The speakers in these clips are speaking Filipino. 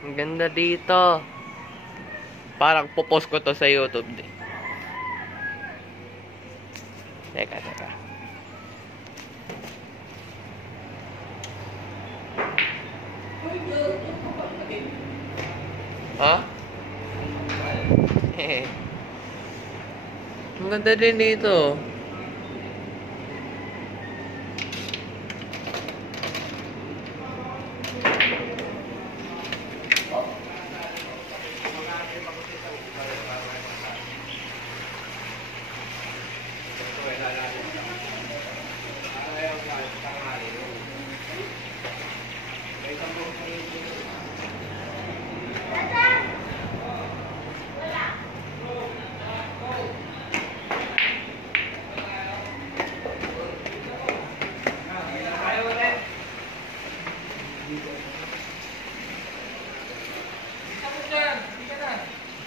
Ang ganda dito. Parang popost ko to sa YouTube. Teka. Ha? Ang ganda din dito.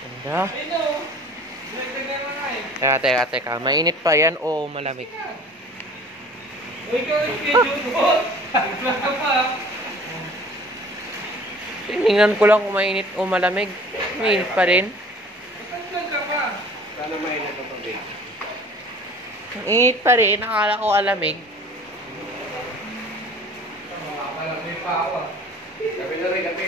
Ganda. Teka. Mainit pa yan o malamig? Tingnan ko lang kung mainit o malamig. Mainit pa rin. Sana mainit ang tubig. Mainit pa rin. Nakala ko alamig. Malamig pa ako. Gabi na rin, gabi.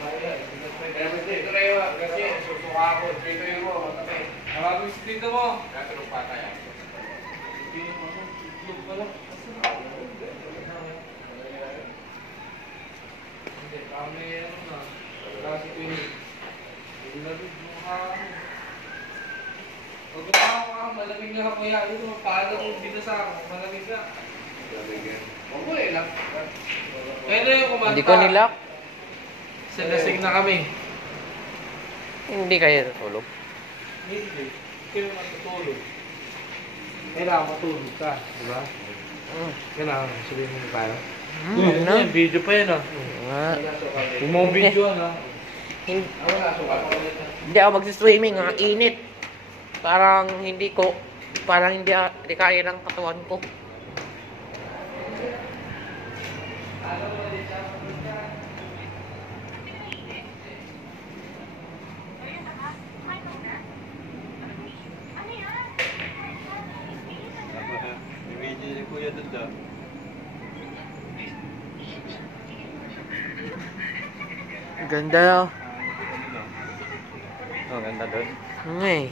Kaya ito kayo, kasi susuka ako. Dito yun mo, matapay. Tawagin si dito mo. Katulog pa tayo. Itlog pa lang. Hindi, kami ano na. Kasi ito yun. Ilabig mo ka. Huwag mo ka, malamig nga ako yan. Ito, paano kung binasa ako? Malamig ka. Malamig yan. Huwag mo ilak. Kaya na yung kumanta. Hindi ko nilak. Salasing na kami. Hindi kayo natulog. Hindi. Hindi mo matutulog. Kailangan matulog ka. Diba? Kailangan sabihin mo tayo. Ano? Yan, video pa yan ah. Kung mo video ano. Hindi ako magsiswimming. Ang init. Parang hindi kaya ng katawan ko. Ni Kuya doon daw. Ganda. Oh, ganda doon. Ngay.